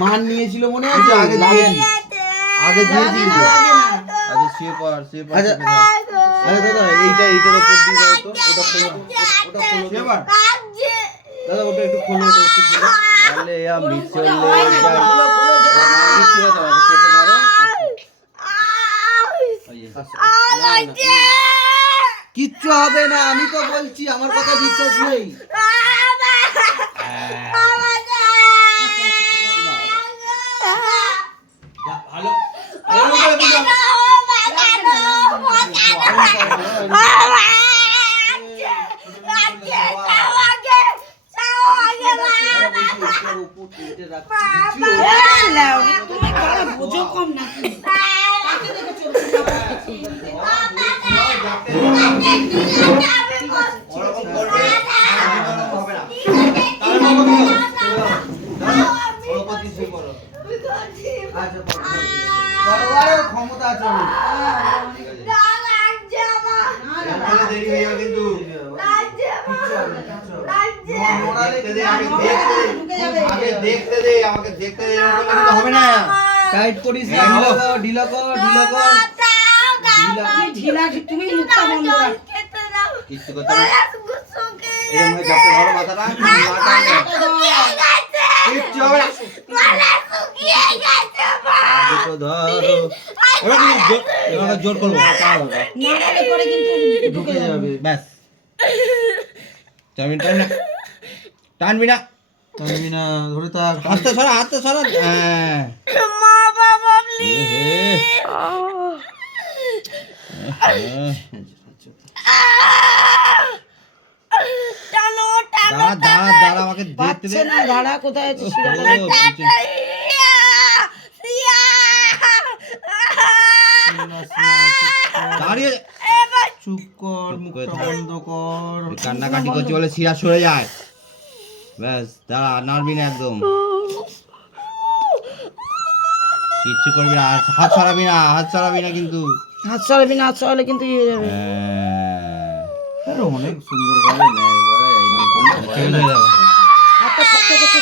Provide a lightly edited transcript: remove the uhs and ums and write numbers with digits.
মান নিয়েছিল মনে আছে? আগে দিয়েছি, আগে দিয়েছি। আচ্ছা শুয়ে পড়, শুয়ে পড়। আচ্ছা দাদা এইটার উপর দিয়ে দাও তো, ওটা খোলো, ওটা খোলো। শুয়ে পড় দাদা, ওটা একটু খোলো, ওটা একটু খোলো। তাহলে মিশলে মিশলে দাও, চেপে ধরো। কিচ্ছু হবে না, আমি তো বলছি, আমার কথা বিশ্বাস নেই। বোঝো কম না ক্ষমতা আছে, দেরি হয়ে যাবে কিন্তু। দেখতে দে, আমাকে দেখতে দে, হবে না। টাইট করিস না, ঢিলা কর, ঢিলা কর, ঢিলা কর। তুমি মুখটা বন্ধ রাখ। কিচ্ছু করতে না, এরকম হয়ে চাপতে ধরো মাথাটা। কিচ্ছু হবে না, দুটো ধরো। এবার জোর করবো, ঢুকে যাবে। ব্যাস, টানবি না, টানবি না, টানবি না, ধরে থাক। আস্তে সরা, আস্তে সরা। হ্যাঁ, মা বাবা দাঁড়া দাঁড়া, আমাকে দেখতে দে। না ধারা কোথায় আছে দাঁড়িয়ে চুপ কর, মুখটা বন্ধ কর। কান্নাকাটি করছি বলে শিরা সরে যায়। ব্যাস, দাঁড়া, নাড়বি না একদম, কিচ্ছু করবি না। হাত সরাবি না, হাত সরাবি না কিন্তু। হাত সরাবি না, হাত সরালে কিন্তু ইয়ে যাবে। অনেক সুন্দর ভাবে নেয়, হাতটা শক্ত করতে